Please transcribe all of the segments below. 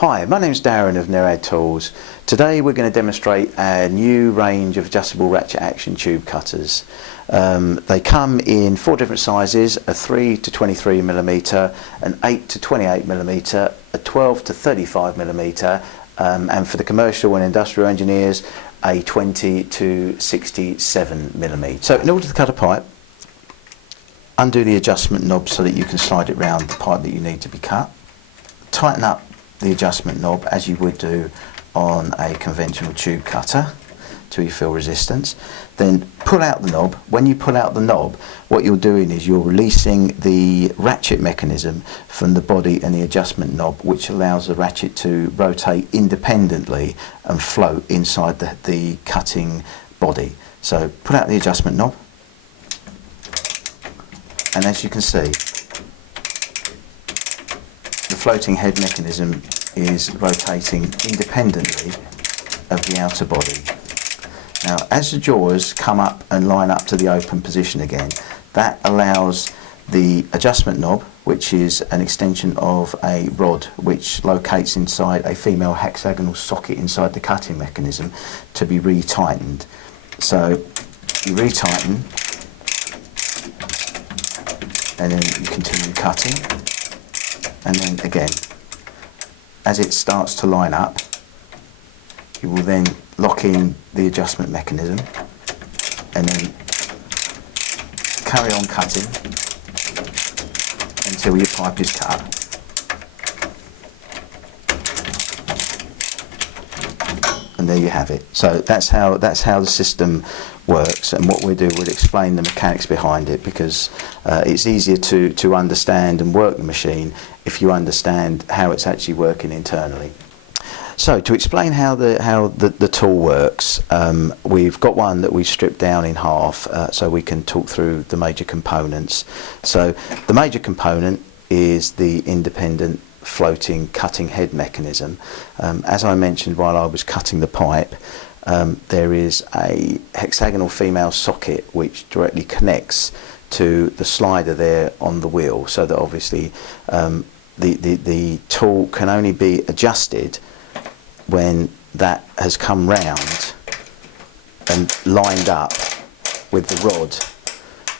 Hi, my name is Darren of Nerrad Tools. Today we're going to demonstrate a new range of adjustable ratchet action tube cutters. They come in 4 different sizes: a 3 to 23mm, an 8 to 28mm, a 12 to 35mm, and for the commercial and industrial engineers, a 20 to 67mm. So in order to cut a pipe, undo the adjustment knob so that you can slide it round the pipe that you need to be cut. Tighten up the adjustment knob as you would do on a conventional tube cutter till you feel resistance. Then pull out the knob. When you pull out the knob, what you're doing is you're releasing the ratchet mechanism from the body and the adjustment knob, which allows the ratchet to rotate independently and float inside the cutting body. So pull out the adjustment knob, and as you can see, the floating head mechanism is rotating independently of the outer body. Now, as the jaws come up and line up to the open position again, that allows the adjustment knob, which is an extension of a rod which locates inside a female hexagonal socket inside the cutting mechanism, to be retightened. So you retighten, and then you continue cutting. And then again, as it starts to line up, you will then lock in the adjustment mechanism and then carry on cutting until your pipe is cut. And there you have it. So that's how the system works, and what we'll do, we'll explain the mechanics behind it, because it's easier to understand and work the machine if you understand how it's actually working internally. So to explain how the tool works, we've got one that we've stripped down in half so we can talk through the major components. So the major component is the independent floating cutting head mechanism. As I mentioned while I was cutting the pipe, there is a hexagonal female socket which directly connects to the slider there on the wheel, so that obviously the tool can only be adjusted when that has come round and lined up with the rod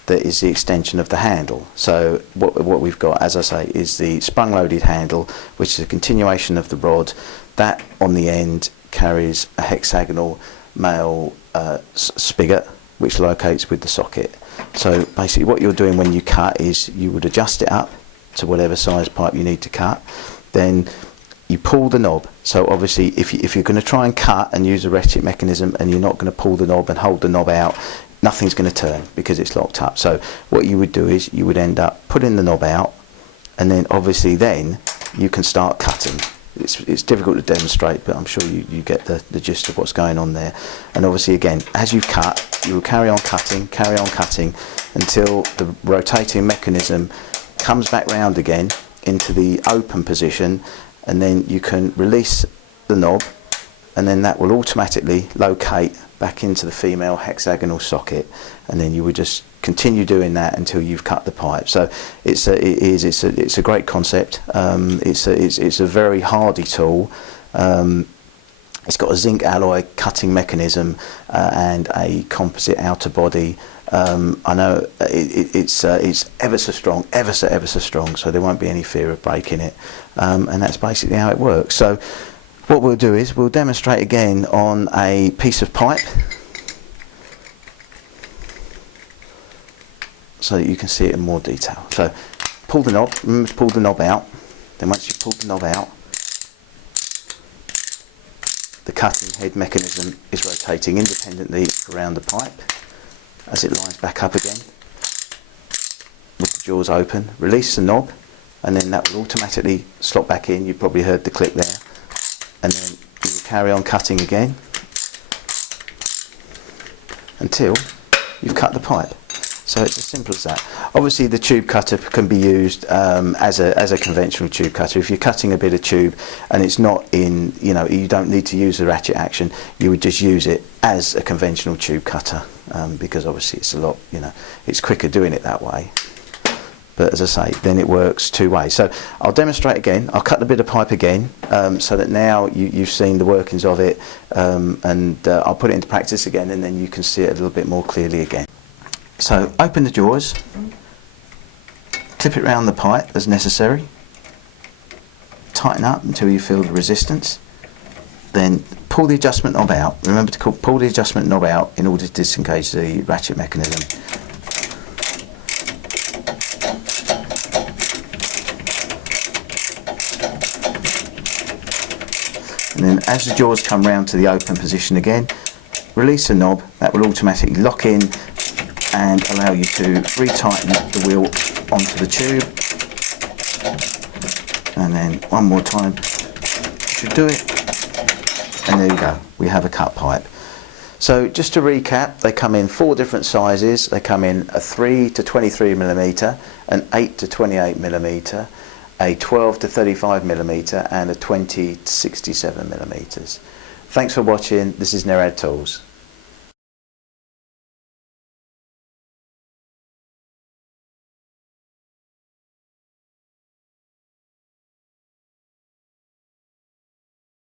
that is the extension of the handle. So what we've got, as I say, is the sprung loaded handle, which is a continuation of the rod. That on the end carries a hexagonal male spigot which locates with the socket. So basically what you're doing when you cut is you would adjust it up to whatever size pipe you need to cut. Then you pull the knob. So obviously if you're going to try and cut and use a ratchet mechanism and you're not going to pull the knob and hold the knob out, nothing's going to turn because it's locked up. So what you would do is you would end up putting the knob out, and then obviously then you can start cutting. It's difficult to demonstrate, but I'm sure you get the gist of what's going on there. And obviously again, as you cut, you will carry on cutting until the rotating mechanism comes back round again into the open position, and then you can release the knob, and then that will automatically locate back into the female hexagonal socket, and then you would just continue doing that until you've cut the pipe. So it's a great concept. It's a very hardy tool. It's got a zinc alloy cutting mechanism and a composite outer body. I know it's ever so strong, ever so strong, so there won't be any fear of breaking it, and that's basically how it works. So what we'll do is we'll demonstrate again on a piece of pipe so that you can see it in more detail. So pull the knob, remember to pull the knob out. Then once you've pulled the knob out, the cutting head mechanism is rotating independently around the pipe as it lines back up again with the jaws open. Release the knob, and then that will automatically slot back in. You probably heard the click there. And then you will carry on cutting again until you've cut the pipe. So it's as simple as that. Obviously the tube cutter can be used as a conventional tube cutter. If you're cutting a bit of tube and it's not in, you don't need to use the ratchet action, you would just use it as a conventional tube cutter, because obviously it's a lot, it's quicker doing it that way. but as I say, then it works two ways. So I'll demonstrate again. I'll cut the bit of pipe again, so that now you've seen the workings of it, and I'll put it into practice again, and then you can see it a little bit more clearly again. So open the jaws, clip it round the pipe as necessary, tighten up until you feel the resistance, then pull the adjustment knob out. Remember to pull the adjustment knob out in order to disengage the ratchet mechanism. And then as the jaws come round to the open position again, release the knob. That will automatically lock in and allow you to retighten the wheel onto the tube. And then one more time should do it. And there you go, we have a cut pipe. So just to recap, they come in 4 different sizes. They come in a 3 to 23 millimeter, an 8 to 28 millimeter, a 12 to 35 millimeter, and a 20 to 67 millimeters. Thanks for watching. This is Nerrad Tools.